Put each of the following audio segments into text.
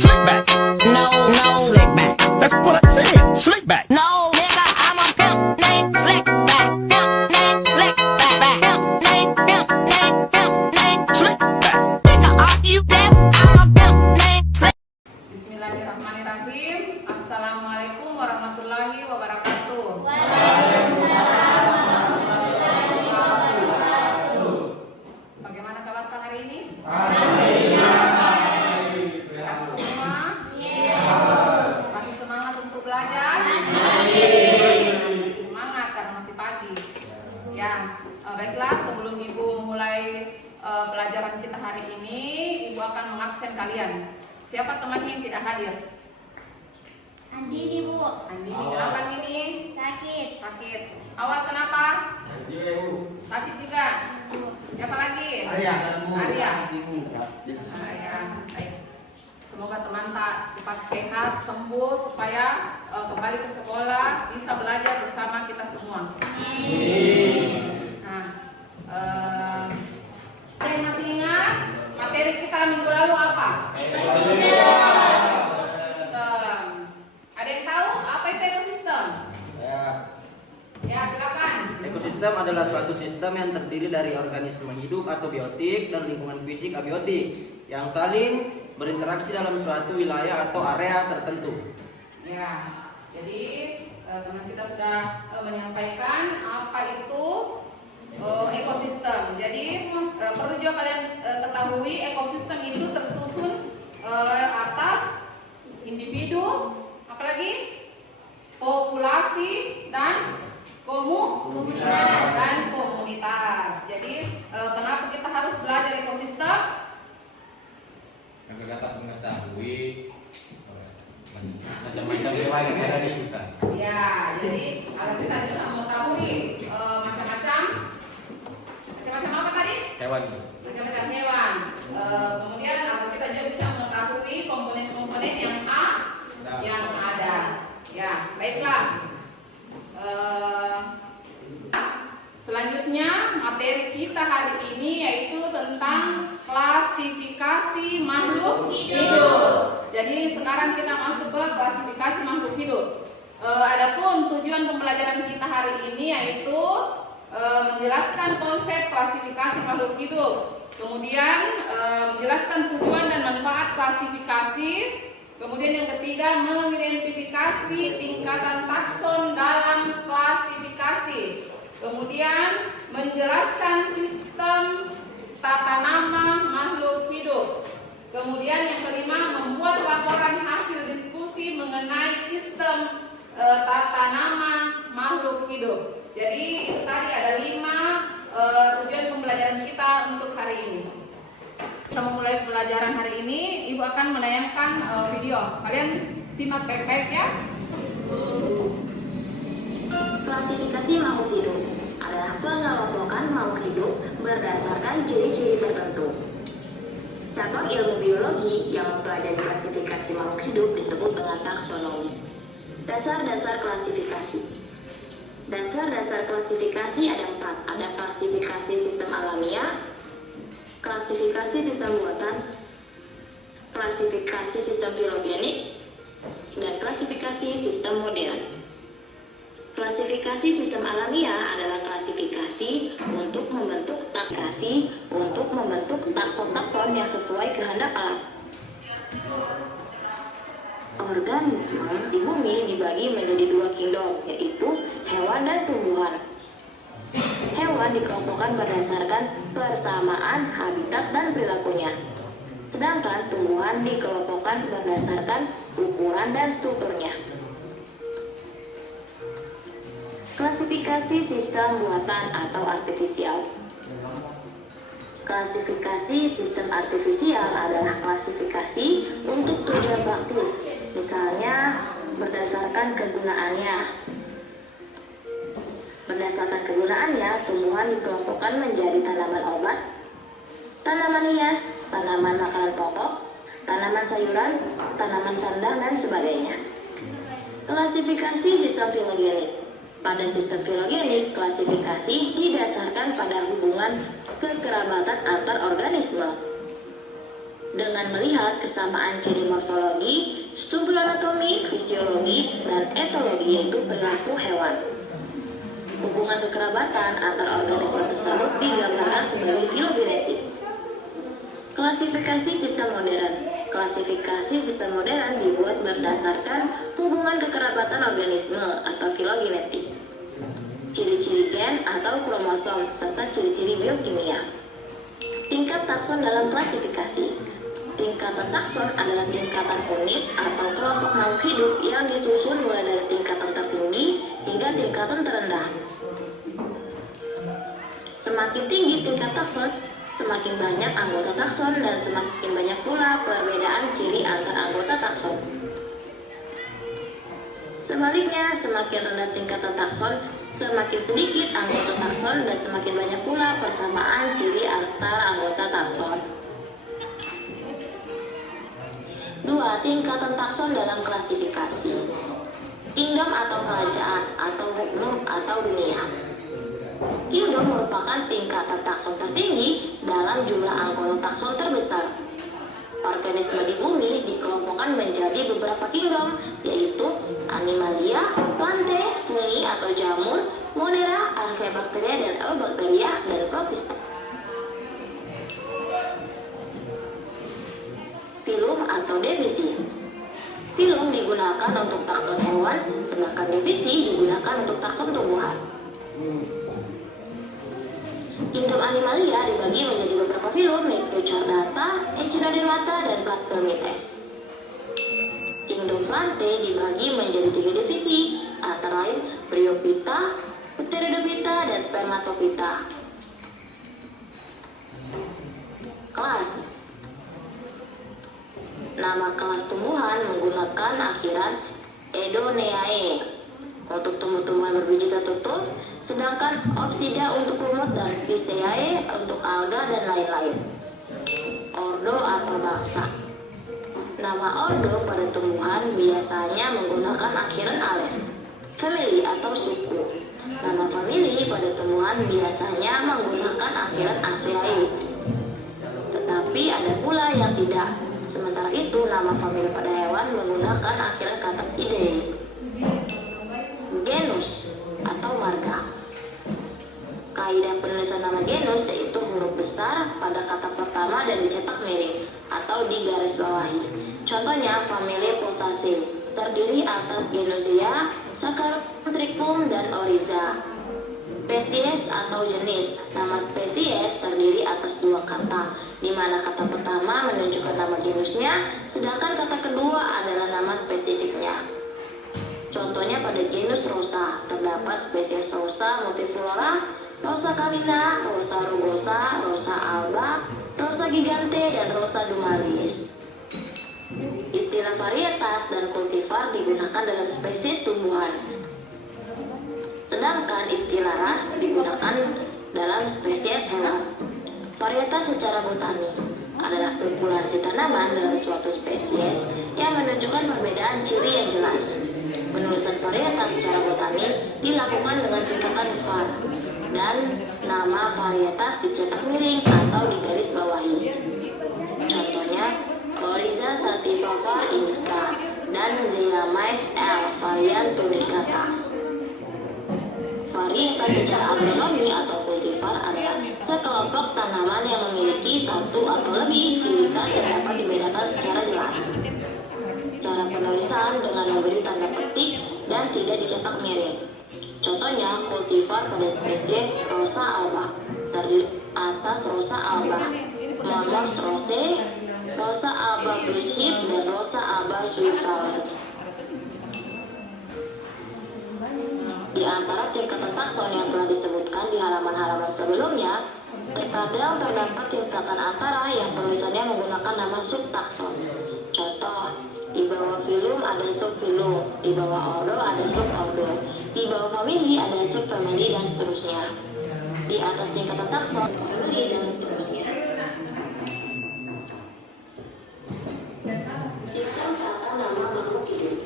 Slick back. No, no, slick back. That's what I said. Slick back. No, nigga, I'm a pimp named Slick back. Pimp named Slick back. Pimp named Slick back. Nigga, are you deaf? I'm a pimp named Slick. Bismillahirrahmanirrahim. Assalamualaikum warahmatullahi wabarakatuh. Bagaimana kabar Pak hari ini? Sehat semua? Masih semangat untuk belajar? Semangat karena masih pagi. Ya, baiklah, sebelum Ibu mulai pelajaran kita hari ini, Ibu akan mengabsen kalian. Siapa temannya yang tidak hadir? Andini, Bu. Andini, kenapa Andini? Sakit. Sakit. Awal kenapa? Sakit juga. Siapa lagi? Arya. Arya. Baik. Semoga teman tak cepat sehat, sembuh supaya kembali ke sekolah bisa belajar bersama kita semua. Nah, ada yang masih ingat materi kita minggu lalu apa? Ada yang tahu apa itu ekosistem? Ya, silakan. Ekosistem adalah suatu sistem yang terdiri dari organisme hidup atau biotik dan lingkungan fisik abiotik yang saling berinteraksi dalam suatu wilayah atau area tertentu. Ya, jadi teman kita sudah menyampaikan apa itu ekosistem. Jadi perlu juga kalian ketahui ekosistem itu tersusun atas individu, apalagi populasi dan komunitas. Jadi kenapa kita harus belajar ekosistem? Agar dapat mengetahui macam-macam hewan yang ada di hutan. Ya, jadi agar kita bisa mengetahui macam-macam apa tadi? Hewan. Macam-macam hewan. Kemudian agar kita juga bisa mengetahui komponen-komponen yang ada. Ya, baiklah. Selanjutnya materi kita hari ini yaitu tentang klasifikasi makhluk hidup. Jadi sekarang kita masuk ke klasifikasi makhluk hidup. Adapun tujuan pembelajaran kita hari ini yaitu menjelaskan konsep klasifikasi makhluk hidup. Kemudian menjelaskan tujuan dan manfaat klasifikasi. Kemudian yang ketiga, mengidentifikasi tingkatan takson dalam klasifikasi. Kemudian menjelaskan sistem tata nama makhluk hidup. Kemudian yang kelima, membuat laporan hasil diskusi mengenai sistem tata nama makhluk hidup. Jadi itu tadi ada 5 tujuan pembelajaran kita untuk hari ini. Kita memulai pelajaran hari ini, Ibu akan menayangkan video. Kalian simak baik-baik ya. Klasifikasi makhluk hidup adalah pengelompokan makhluk hidup berdasarkan ciri-ciri tertentu. Cabang ilmu biologi yang mempelajari klasifikasi makhluk hidup disebut dengan taksonomi. Dasar-dasar klasifikasi. Dasar-dasar klasifikasi ada 4. Ada klasifikasi sistem alamiah, klasifikasi sistem buatan, klasifikasi sistem filogenik, dan klasifikasi sistem modern. Klasifikasi sistem alamiah adalah klasifikasi untuk membentuk takson-takson yang sesuai kehendak alam. Organisme di bumi dibagi menjadi 2 kingdom, yaitu hewan dan tumbuhan. Hewan dikelompokkan berdasarkan persamaan habitat dan perilakunya, sedangkan tumbuhan dikelompokkan berdasarkan ukuran dan strukturnya. Klasifikasi sistem buatan atau artifisial. Klasifikasi sistem artifisial adalah klasifikasi untuk tujuan praktis, misalnya berdasarkan kegunaannya. Berdasarkan kegunaannya, tumbuhan dikelompokkan menjadi tanaman obat, tanaman hias, tanaman makanan pokok, tanaman sayuran, tanaman sandang, dan sebagainya. Klasifikasi sistem filogenik. Pada sistem filogenik, klasifikasi didasarkan pada hubungan kekerabatan antar organisme. dengan melihat kesamaan ciri morfologi, struktur anatomi, fisiologi, dan etologi yaitu perilaku hewan. Hubungan kekerabatan antar organisme tersebut digambarkan sebagai filogenetik. Klasifikasi sistem modern. Klasifikasi sistem modern dibuat berdasarkan hubungan kekerabatan organisme atau filogenetik, ciri-ciri gen atau kromosom, serta ciri-ciri biokimia. Tingkat takson dalam klasifikasi. Tingkatan takson adalah tingkatan unit atau kelompok makhluk hidup yang disusun mulai dari tingkatan tertinggi hingga tingkatan terendah. Semakin tinggi tingkat takson, semakin banyak anggota takson dan semakin banyak pula perbedaan ciri antar anggota takson. Sebaliknya, semakin rendah tingkatan takson, semakin sedikit anggota takson dan semakin banyak pula persamaan ciri antar anggota takson. 2. Tingkatan takson dalam klasifikasi. Kingdom atau kerajaan atau hukum atau dunia. Kingdom merupakan tingkatan takson tertinggi dalam jumlah anggota takson terbesar. Organisme di bumi dikelompokkan menjadi beberapa kingdom, yaitu Animalia, Plantae, Fungi atau jamur, Monera, Archaebacteria dan Eubacteria, dan Protista. Filum atau divisi. Filum digunakan untuk takson hewan, sedangkan divisi digunakan untuk takson tumbuhan. Kingdom Animalia dibagi menjadi beberapa filum, yaitu Chordata, Echinodermata, dan Platformites. Kingdom Plantae dibagi menjadi 3 divisi, antara lain Bryophyta, Pteridophyta, dan Spermatophyta. Kelas. Nama kelas tumbuhan menggunakan akhiran Edoneae untuk tumbuh-tumbuhan berbiji tertutup, sedangkan Opsida untuk lumut dan Phyceae untuk alga dan lain-lain. Ordo atau bangsa. Nama ordo pada tumbuhan biasanya menggunakan akhiran ales. Family atau suku. Nama family pada tumbuhan biasanya menggunakan akhiran Aceae. Tetapi ada pula yang tidak. Sementara itu, nama famili pada hewan menggunakan akhiran kata ide. Genus atau marga. Kaidah penulisan nama genus yaitu huruf besar pada kata pertama dan dicetak miring atau digarisbawahi. Contohnya famili Posaceae terdiri atas Genusia, Saccharomyces dan Oryza. Spesies atau jenis. Nama spesies terdiri atas 2 kata, di mana kata pertama menunjukkan nama genusnya, sedangkan kata kedua adalah nama spesifiknya. Contohnya pada genus Rosa, terdapat spesies Rosa multiflora, Rosa carina, Rosa rugosa, Rosa alba, Rosa gigante, dan Rosa dumalis. Istilah varietas dan kultivar digunakan dalam spesies tumbuhan, sedangkan istilah ras digunakan dalam spesies hewan. Varietas secara botani adalah populasi tanaman dalam suatu spesies yang menunjukkan perbedaan ciri yang jelas. Penulisan varietas secara botani dilakukan dengan singkatan var, dan nama varietas dicetak miring atau digaris bawahi. Contohnya Oryza sativa var indica dan Zeamyx L varian tunicata. Varietas secara agronomi atau kultivar adalah sekelompok tanaman yang memiliki 1 atau lebih ciri khas yang dapat dibedakan secara jelas. Cara penulisan dengan memberi tanda petik dan tidak dicetak miring. Contohnya kultivar pada spesies Rosa alba terdiri atas Rosa alba, Mormos rosea, Rosa alba Bruship, dan Rosa alba suivalens. Di antara tingkatan takson yang telah disebutkan di halaman-halaman sebelumnya, terkadang terdapat tingkatan antara yang penulisannya menggunakan nama subtakson. Contoh, di bawah filum ada subfilum, di bawah ordo ada subordo, di bawah famili ada subfamili, dan seterusnya. Di atas tingkatan takson, famili, dan seterusnya. Sistem tata nama makhluk hidup.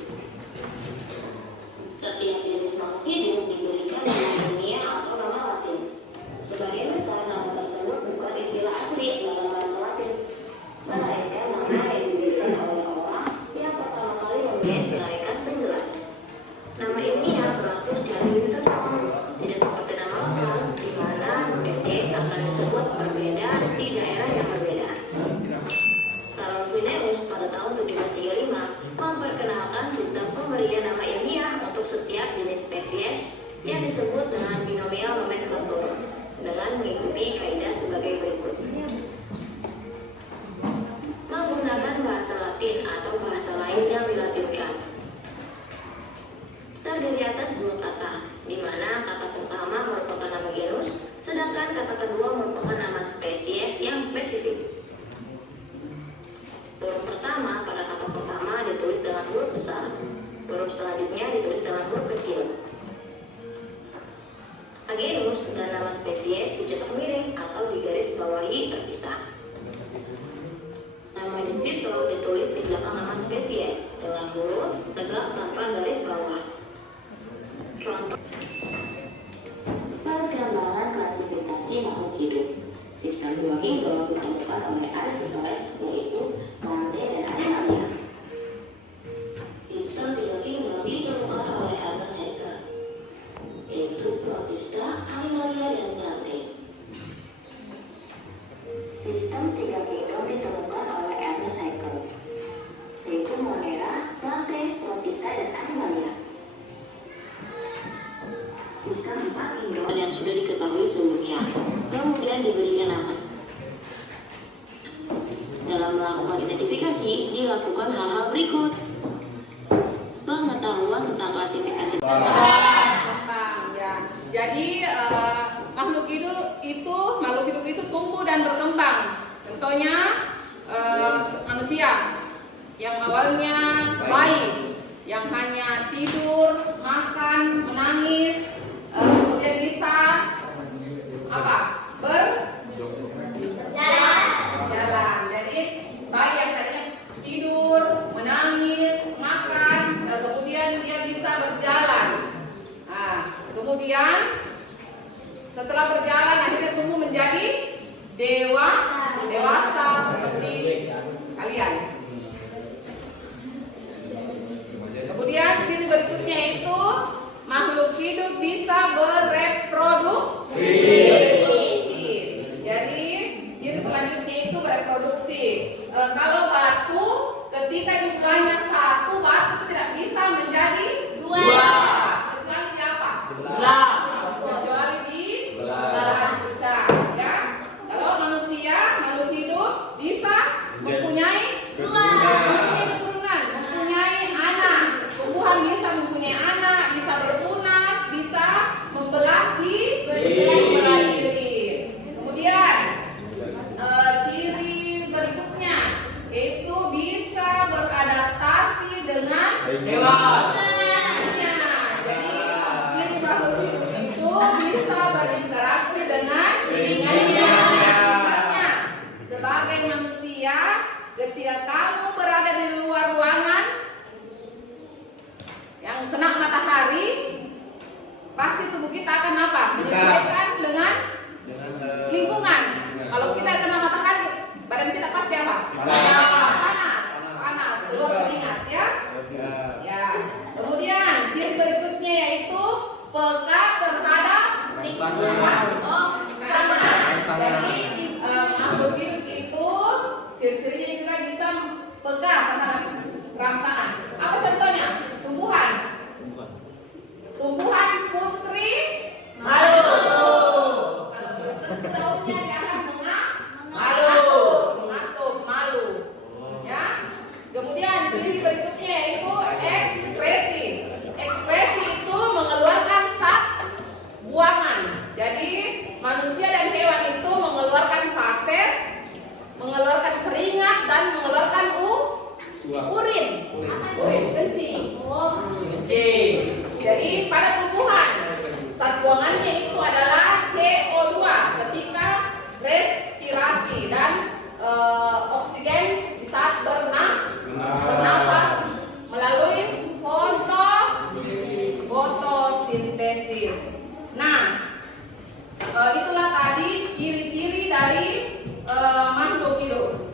Setiap jenis makhluk hidup diberikan nama dunia atau nama Latin. Sebagian besar nama tersebut bukan istilah asli dalam bahasa Latin, melainkan secara ringkas dan jelas. Nama ilmiah berlaku secara universal, tidak seperti nama lokal, di mana spesies akan disebut berbeda di daerah yang berbeda. Carolus Linnaeus pada tahun 1735 memperkenalkan sistem pemberian nama ilmiah untuk setiap jenis spesies yang disebut dengan binomial nomenklatur dengan mengikuti kaidah sebagai berikut. Menggunakan bahasa Latin atau bahasa lain yang dilatinkan. Terdiri atas dua kata, di mana kata pertama merupakan nama genus, sedangkan kata kedua merupakan nama spesies yang spesifik. Huruf pertama pada kata pertama ditulis dengan huruf besar, huruf selanjutnya ditulis dengan huruf kecil. Genus dan nama spesies dicetak miring atau digaris bawahi terpisah. Nama deskriptor ditulis di belakang nama spesies dengan huruf tegak tanpa garis bawah. Contoh perkembangan klasifikasi makhluk hidup. Sistem dua kingdom ditemukan oleh Aristoteles, yaitu Mante dan Animalia. Sistem tiga kingdom ditemukan oleh Ernest Haeckel, yaitu Protista, Animalia, dan Mante. Sistem tiga kingdom ditemukan oleh Ernest Haeckel, yaitu Monera, Mante, Protista, dan Animalia. Sistem 4 kingdom yang sudah diketahui sebelumnya kemudian diberikan nama. Dalam melakukan identifikasi dilakukan hal-hal berikut: pengetahuan tentang klasifikasi. Tentang ya. Jadi makhluk hidup itu tumbuh dan berkembang. Contohnya manusia yang awalnya bayi, yang hanya tidur, makan, menangis, kemudian bisa berjalan. Jadi bayi yang tadinya tidur, menangis, makan, kemudian dia bisa berjalan. Nah, kemudian setelah berjalan akhirnya tumbuh menjadi dewasa seperti kalian. Kemudian ciri berikutnya itu makhluk hidup bisa bereproduksi. Jadi ciri selanjutnya itu bereproduksi. Kalau batu ketika jumlahnya satu, batu itu tidak bisa menjadi dua. Kecuali di apa? Kecuali di belahan kaca. Ya. Kalau manusia, makhluk hidup bisa mempunyai keturunan, mempunyai anak. Tumbuhan bisa mempunyai anak, bisa bertunas, bisa membelah diri. Kemudian ciri berikutnya itu bisa beradaptasi dengan hewan. Jadi ciri makhluk hidup itu bisa berinteraksi dengan lingkungannya. Sebagai manusia, ketika kamu berada di luar ruangan yang kena matahari, pasti tubuh kita akan apa? Menyesuaikan dengan lingkungan. Kalau kita kena matahari, badan kita pasti apa? Panas. Keluar keringat, ya. Ya. Kemudian ciri berikutnya yaitu peka terhadap lingkungan. Jadi makhluk hidup itu ciri-cirinya juga bisa peka terhadap rangsangan. Apa contohnya? Tumbuhan putri malu. Daunnya dia akan mengatuk malu. Ya. Kemudian ciri berikutnya yaitu ekspresi. Ekspresi itu mengeluarkan zat buangan. Jadi manusia dan hewan itu mengeluarkan fases, mengeluarkan keringat dan mengeluarkan urin kencing. Jadi pada tumbuhan zat buangannya itu adalah CO2 ketika respirasi dan oksigen di saat bernapas melalui fotosintesis. Nah, itulah tadi ciri-ciri dari makhluk hidup.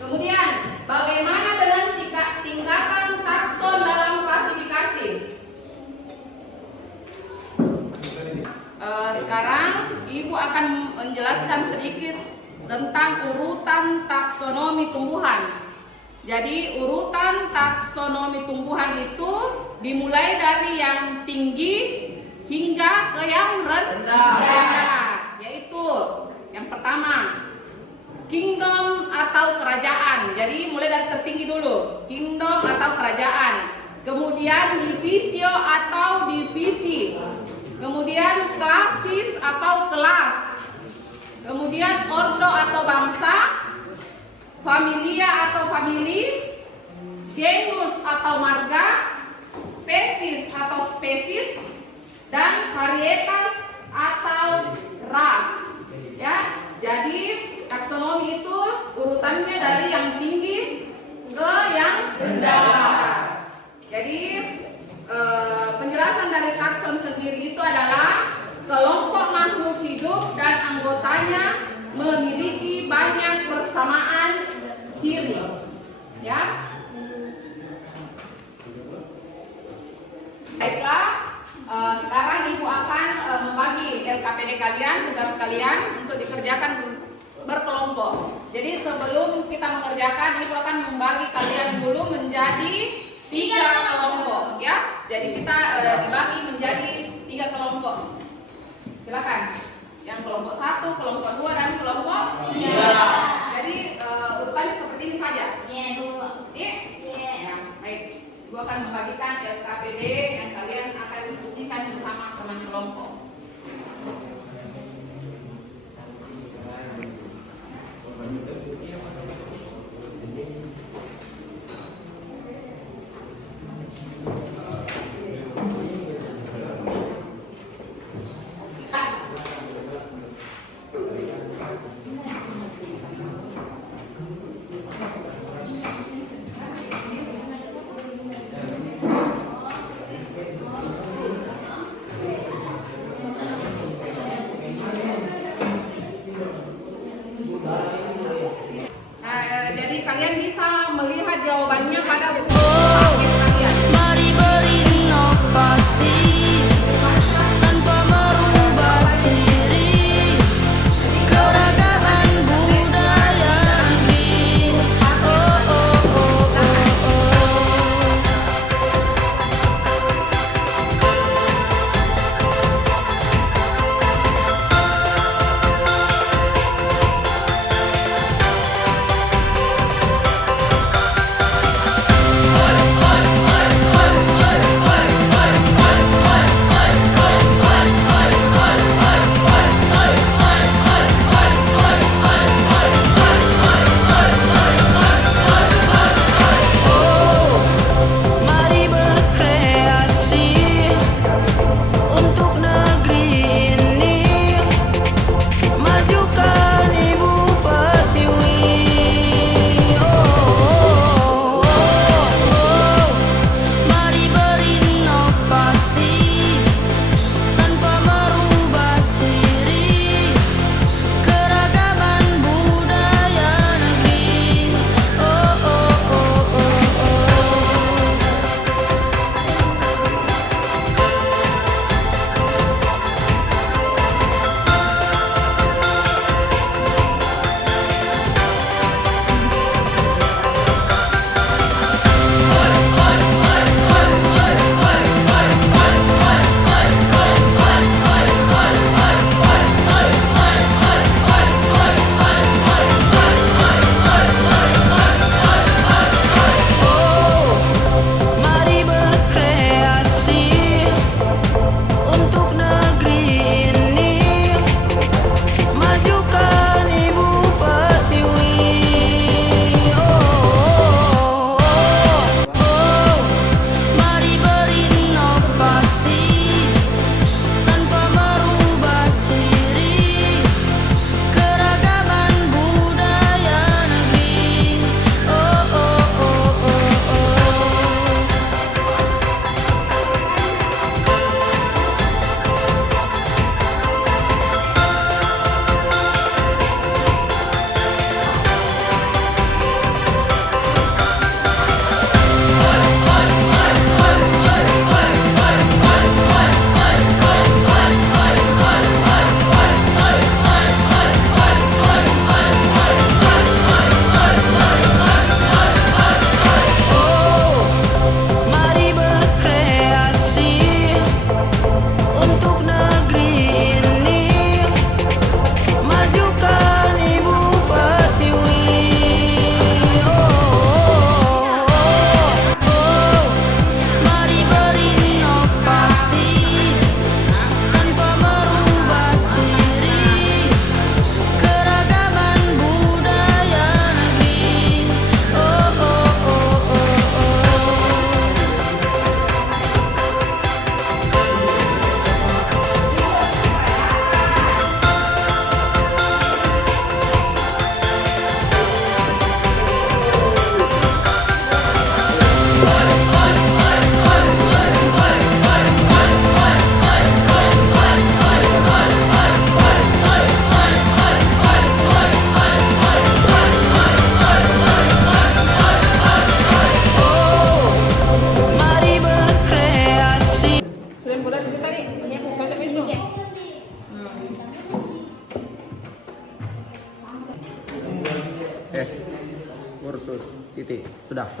Kemudian bagaimana dengan tingkatan taksonomi? jelaskan sedikit tentang urutan taksonomi tumbuhan. Jadi urutan taksonomi tumbuhan itu dimulai dari yang tinggi hingga ke yang rendah. Yaitu yang pertama, kingdom atau kerajaan. Jadi mulai dari tertinggi dulu, kingdom atau kerajaan. Kemudian divisio atau divisi. Kemudian klasis atau kelas. Kemudian ordo atau bangsa, familia atau famili, genus atau marga, spesies atau spesies, dan varietas atau ras. Ya, jadi taksonomi itu urutannya dari yang tinggi ke yang rendah. Jadi penjelasan dari takson sendiri itu adalah kelompok makhluk hidup dan anggotanya memiliki banyak persamaan ciri. Ya. Baiklah, sekarang Ibu akan membagi LKPD kalian, tugas kalian untuk dikerjakan berkelompok. Jadi sebelum kita mengerjakan, Ibu akan membagi kalian dulu menjadi 3 kelompok, ya. Jadi kita dibagi menjadi 3 kelompok. Silakan. Yang kelompok 1, kelompok 2, dan kelompok 3. Jadi urutannya seperti ini saja. Iya. Ya, baik. Ibu akan membagikan LKPD yang kalian akan diskusikan bersama teman kelompok.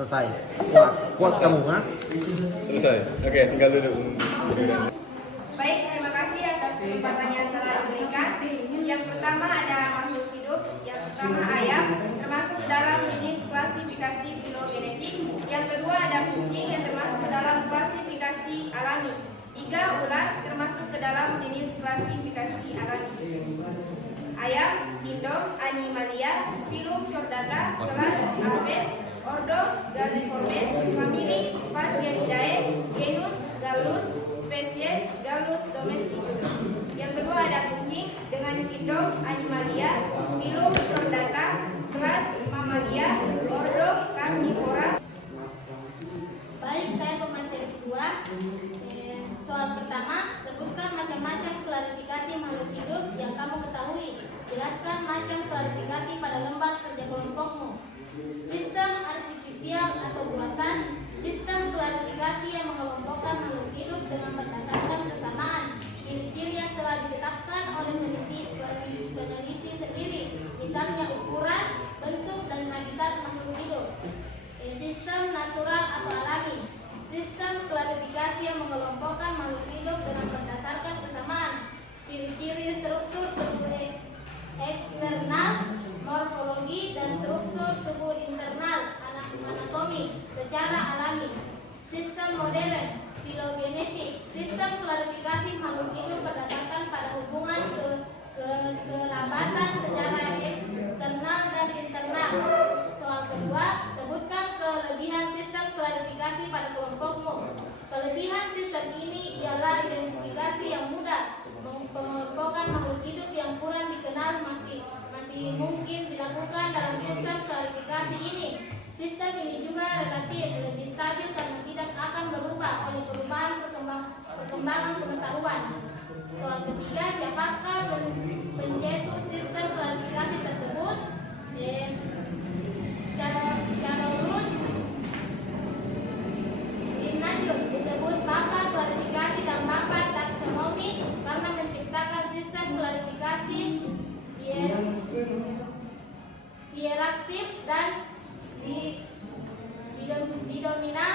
Selesai. Puas. Puas kamu, ha? Selesai. Oke, tinggal duduk. Baik, terima kasih atas kesempatan yang telah diberikan. Yang pertama ada makhluk hidup, yang pertama ayam, termasuk dalam jenis klasifikasi filogenetik. Yang kedua ada kucing yang termasuk ke dalam klasifikasi alami. 3 ular termasuk ke dalam jenis klasifikasi alami. Ayam, Dindong, Animalia, filum Chordata, kelas Aves, ordo Galliformes, famili Phasianidae, genus Gallus, spesies Gallus domesticus. Yang kedua ada kucing dengan Dindong, Animalia, filum Chordata, kelas Mammalia, ordo Carnivora. Baik, saya pemateri kedua. Soal pertama, sebutkan macam-macam klarifikasi makhluk hidup yang kamu ketahui. Jelaskan macam klarifikasi pada lembar kerja kelompokmu. Sistem artifisial atau buatan. Sistem klarifikasi yang mengelompokkan makhluk hidup dengan berdasarkan kesamaan ciri-ciri yang telah ditetapkan oleh peneliti sendiri, misalnya ukuran, bentuk, dan habitat makhluk hidup. Sistem natural atau alami. Sistem klasifikasi yang mengelompokkan makhluk hidup dengan berdasarkan kesamaan ciri-ciri struktur tubuh eksternal, morfologi, dan struktur tubuh internal, anatomi secara alami. Sistem modern, filogenetik. Sistem klasifikasi makhluk hidup berdasarkan pada hubungan kerabatan secara eksternal dan internal. Soal kedua, sebutkan kelebihan sistem klasifikasi pada kelompokmu. Kelebihan sistem ini ialah identifikasi yang mudah, pengelompokan makhluk hidup yang kurang dikenal masih mungkin dilakukan dalam sistem klasifikasi ini. Sistem ini juga relatif lebih stabil karena tidak akan berubah oleh perubahan perkembangan pengetahuan. Soal ketiga, siapakah pencetus sistem klasifikasi tersebut? Carolus Linnaeus disebut bapak klasifikasi dan bapak taksonomi karena menciptakan sistem klasifikasi hierarkis dan bidominal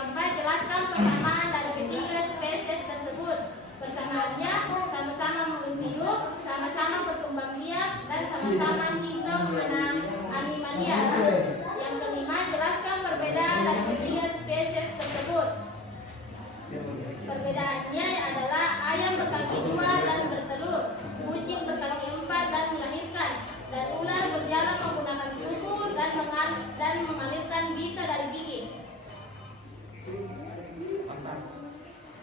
sampai jelaskan persamaan dari ketiga spesies tersebut. Persamaannya sama-sama makhluk hidup, sama-sama berkembang biak, dan sama-sama kingdom Animalia. Yang kelima, jelaskan perbedaan dari ketiga spesies tersebut. Perbedaannya adalah ayam berkaki 2 dan bertelur, kucing berkaki 4 dan melahirkan, dan ular berjalan menggunakan tubuh dan mengalirkan bisa dari gigi.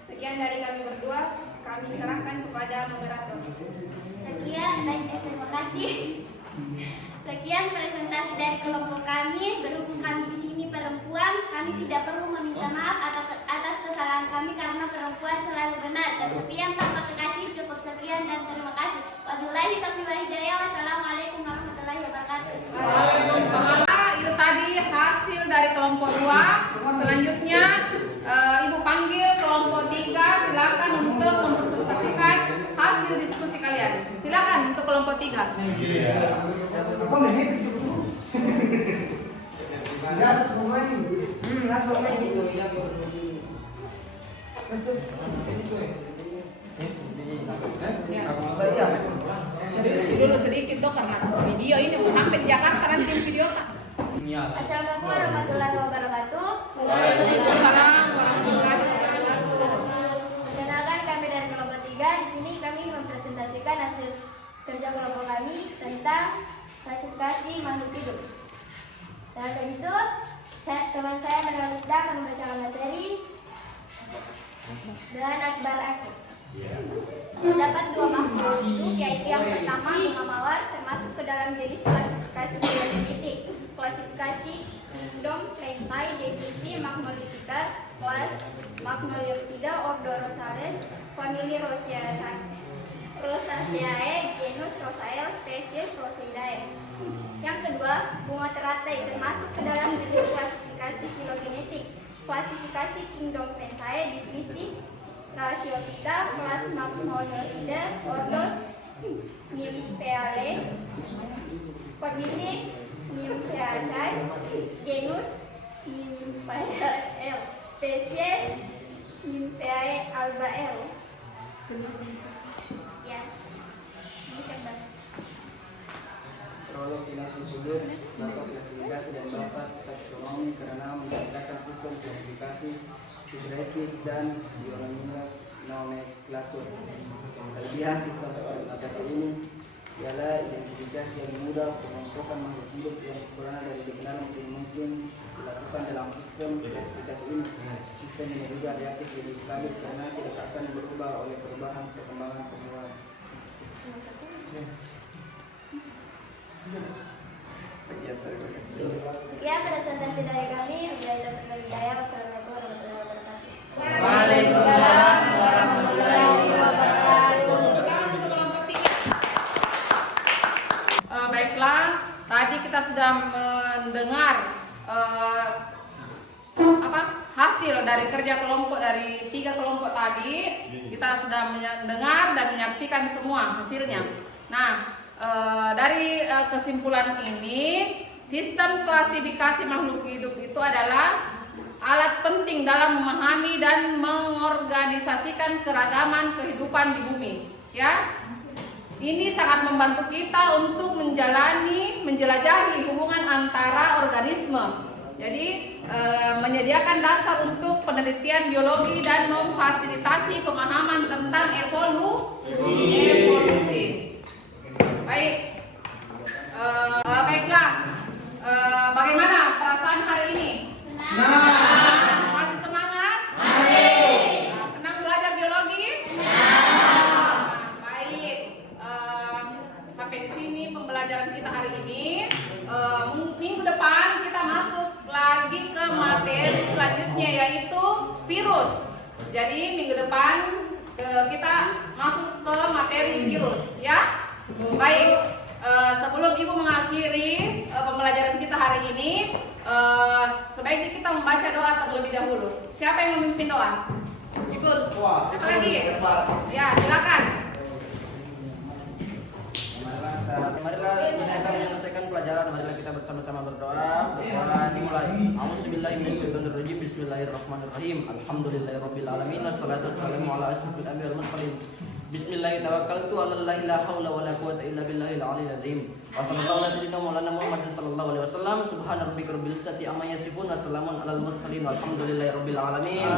Sekian dari kami berdua, kami serahkan kepada moderator. Terima kasih. Sekian presentasi dari kelompok kami. Berhubung kami di sini perempuan, kami tidak perlu meminta maaf atas kesalahan kami karena perempuan selalu benar. Kesepian tanpa kekasih, cukup sekian dan terima kasih. Wabillahi taufiq wal hidayah. Wassalamualaikum warahmatullahi wabarakatuh. Waalaikumsalam. Itu tadi hasil dari kelompok 2. Selanjutnya Ibu panggil kelompok 3. Silakan untuk mempresentasikan hasil diskusi kalian. Silakan untuk kelompok 3. Dulu sedikit dong karena video ini mau sampai di Jakarta nanti video Kak. Assalamualaikum warahmatullahi wabarakatuh. Waalaikumsalam warahmatullahi wabarakatuh. Perkenalkan, kami dari kelompok 3. Di sini kami mempresentasikan hasil kerja kelompok kami tentang klasifikasi makhluk hidup. Dan begitu, teman saya Manuel Isda akan membacakan materi dan Akbar Akib. Terdapat 2 makhluk hidup, yaitu yang pertama bunga mawar, termasuk ke dalam jenis klasifikasi genetik. Klasifikasi kingdom Plantae, definisi Magnolitica, kelas Magnoliopsida, ordo Rosales, famili Rosaceae, genus Rosae, spesies Roseidae. Yang kedua, bunga teratai, termasuk ke dalam jenis klasifikasi filogenetik. Klasifikasi kingdom Plantae, definisi Rasiophyta, kelas Magnoliopsida, ordo Nymphaea, family Nymphaeaceae, genus Nymphaea, spesies Nymphaea albae. Ya, ini kan Bang. Prolog dinasti sudut, bapak klasifikasi dan bapak taksonomi karena menciptakan sistem klasifikasi hierarkis dan nomenklatur. Kelebihan sistem klasifikasi ini ialah identifikasi yang mudah, pengelompokan makhluk hidup yang sempurna dari kebenaran yang mungkin dilakukan dalam sistem klasifikasi ini. Sistem ini juga reaktif jadi stabil karena tidak akan berubah oleh perubahan perkembangan tumbuhan. Sekian presentasi dari kami. Wassalamualaikum warahmatullahi wabarakatuh. Waalaikumsalam warahmatullahi wabarakatuh. Sekarang untuk kelompok 3. Baiklah, tadi kita sudah mendengar hasil dari kerja kelompok dari 3 kelompok tadi. Kita sudah mendengar dan menyaksikan semua hasilnya. Nah, dari kesimpulan ini, sistem klasifikasi makhluk hidup itu adalah alat penting dalam memahami dan mengorganisasikan keragaman kehidupan di bumi. Ya, ini sangat membantu kita untuk menjelajahi hubungan antara organisme. Jadi, menyediakan dasar untuk penelitian biologi dan memfasilitasi pemahaman tentang evolusi. Baik, baiklah. Bagaimana perasaan hari ini? Masih semangat? Masih. Senang belajar biologi? Baik. Sampai di sini pembelajaran kita hari ini. Minggu depan kita masuk lagi ke materi selanjutnya, yaitu virus. Jadi minggu depan kita masuk ke materi virus, ya. Baik. Sebelum Ibu mengakhiri pembelajaran kita hari ini, sebaiknya kita membaca doa terlebih dahulu. Siapa yang memimpin doa? Ibu. Siapa lagi? Ya, silakan. Marilah kita menyelesaikan pelajaran. Marilah kita bersama-sama berdoa. Berdoa dimulai. A'udzubillahiminasyaitonirrajim. Bismillahirrahmanirrahim. Alhamdulillahirabbil alamin. Wassalatu wassalamu ala asyrofil anbiya'i wal mursalin. Bismillah tawakkaltu 'alallahi la haula wala quwwata illa billahil aliyyil azim. Wa sallallahu ala sayyidina Maulana Muhammadin sallallahu alaihi wasallam. Subhana rabbika rabbil izzati amma yasifun wa salamun alal mursalin walhamdulillahi rabbil alamin.